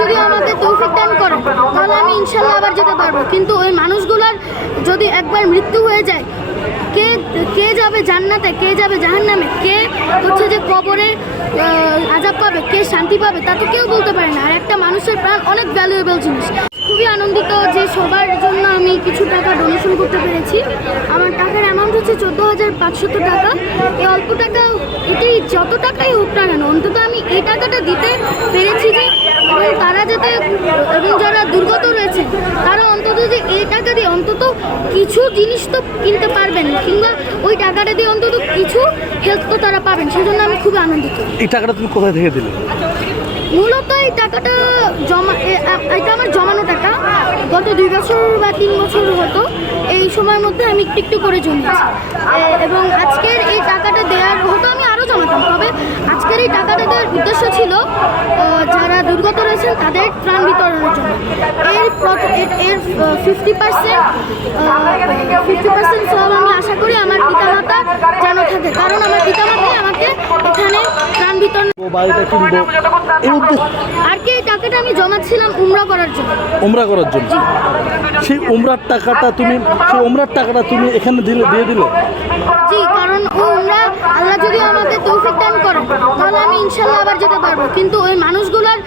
যদি আমাকে তৌফিক দান করে, তাহলে আমি ইনশাল্লাহ আবার যেতে পারব। কিন্তু ওই মানুষগুলোর যদি একবার মৃত্যু হয়ে যায়, কে কে যাবে জান্নাতে, কে যাবে জাহান্নামে, কে হচ্ছে যে কবরে আজাব পাবে, কে শান্তি পাবে, তা তো কেউ বলতে পারে না। আর একটা মানুষের প্রাণ অনেক ভ্যালুয়েবল জিনিস। খুবই আনন্দিত যে সবার জন্য আমি কিছু টাকা ডোনেশন করতে পেরেছি। আমার টাকার অ্যামাউন্ট হচ্ছে চোদ্দ হাজার পাঁচশত টাকা। এই অল্প টাকা এটাই যত টাকাই হোক না কেন, অন্তত আমি এই টাকাটা দিতে পেরেছি যে এবং তারা যাতে এবং যারা দুর্গত রয়েছে তারা অন্তত যে এই টাকা দিয়ে অন্তত কিছু জিনিস তো কিনতে পারবেন কিংবা ওই টাকাটা দিয়ে অন্তত কিছু হেল্প তো তারা পাবেন। সেজন্য আমি খুব আনন্দিত। এই টাকাটা তুমি কোথায় থেকে দিলে? মূলত এই টাকাটা জমা এটা আমার জমানো টাকা। গত দুই বছর বা তিন বছর হতো এই সময়ের মধ্যে আমি একটু একটু করে জমিয়েছি। এবং আজকের এই টাকাটা দেওয়ার হতো আমি আরও জমাতাম তবে আজকের এই টাকাটা দেওয়ার উদ্দেশ্য ছিল যারা দুর্গত রয়েছেন তাদের ত্রাণ বিতরণের জন্য। এর এর- ফিফটি পার্সেন্ট ফিফটি পার্সেন্ট সব আমি আশা করি আমার পিতামাতা যেন থাকে। কারণ আমার পিতামাতাই আমাকে এখানে ত্রাণ বিতরণ ও বাড়িটা কিনবো এই উদ্দেশ্য আর কি এই টাকাটা আমি জমাচ্ছিলাম উমরা করার জন্য। উমরা করার জন্য। সেই উমরার টাকাটা তুমি সেই উমরার টাকাটা তুমি এখানে দিলে, দিয়ে দিলে? জি, কারণ উমরা, আল্লাহ যদি আমাকে তৌফিক দান করে, তাহলে আমি ইনশাল্লাহ আবার যেতে পারব। কিন্তু ওই মানুষগুলোর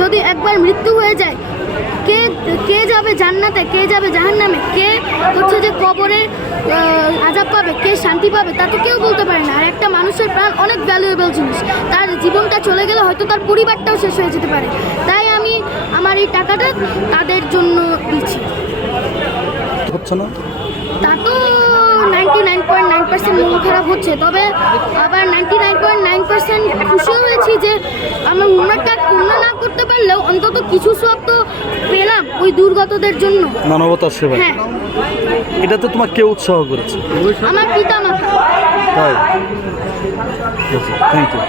যদি একবার মৃত্যু হয়ে যায়, কে কে যাবে জান্নাতে, কে যাবে জাহান্নামে, কে হচ্ছে যে কবরে আজাব পাবে, কে শান্তি পাবে, তা তো কেউ বলতে পারে না। আর একটা মানুষের প্রাণ অনেক ভ্যালুয়েবল জিনিস। তার জীবনটা চলে গেলে হয়তো তার পরিবারটাও শেষ হয়ে যেতে পারে। তাই আমি আমার এই টাকাটা তাদের জন্য হচ্ছে না? তা তো ninety nine point nine percent মন খারাপ হচ্ছে তবে আবার ninety nine point nine percent খুশিও হয়েছি যে আমি উন্নতটা উন্ন না করতে পারলেও অন্তত কিছু সব তো পেলাম ওই দুর্গতদের জন্য। মানবতার সেবা হ্যাঁ। এটাতে তোমার কে উৎসাহ করেছে। আমার পিতা মাতা তাই থ্যাংক ইউ